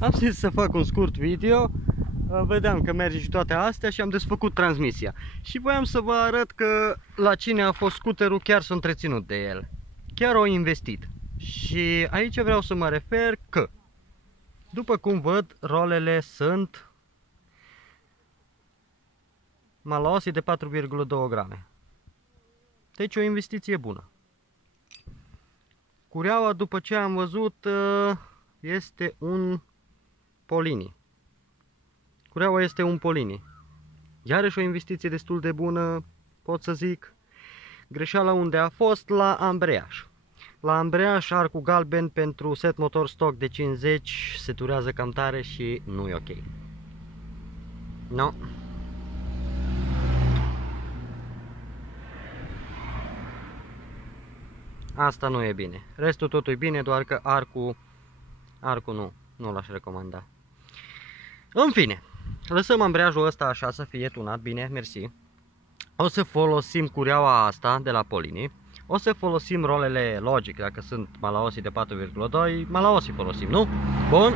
Am zis să fac un scurt video. Vedeam că merge și toate astea și am desfăcut transmisia. Și voiam să vă arăt că la cine a fost scuterul chiar s-a întreținut de el. Chiar o investit. Și aici vreau să mă refer că, după cum văd, rolele sunt Malaosi de 4,2 grame. Deci o investiție bună. Cureaua, după ce am văzut, este un Polini. Cureaua este un Polini. Iarăși o investiție destul de bună, pot să zic. Greșeala unde a fost? La ambreiaj. La ambreiaj, arcul galben pentru set motor stock de 50 se durează cam tare și nu e ok. No. Asta nu e bine. Restul totul e bine, doar că arcul nu l-aș recomanda. În fine, lăsăm ambreiajul ăsta așa să fie tunat bine, mersi. O să folosim cureaua asta de la Polini. O să folosim rolele Logic, dacă sunt Malaosi de 4,2, Malaosi folosim, nu? Bun.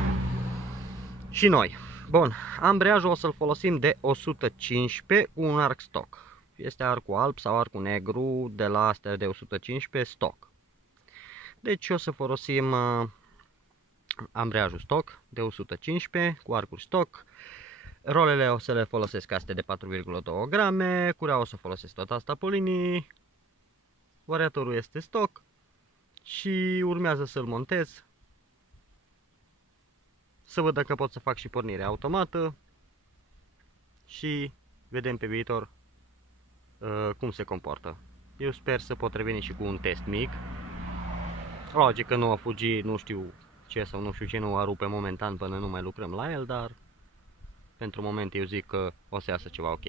Și noi. Bun, ambreiajul o să-l folosim de 115, un arc stock. Este arcul alb sau arcul negru, de la astea de 115 stock. Deci o să folosim ambreiajul stock de 115 cu arcul stock. Rolele o să le folosesc astea de 4,2 grame, cureaua o să folosesc tot asta Polini. Variatorul este stock și urmează să-l montez. Să văd dacă pot să fac și pornire automată și vedem pe viitor cum se comportă. Eu sper să pot reveni și cu un test mic. Logic că nu a fugit, nu știu ce sau nu știu ce, nu a rupe momentan până nu mai lucrăm la el, dar pentru moment eu zic că o să iasă ceva ok.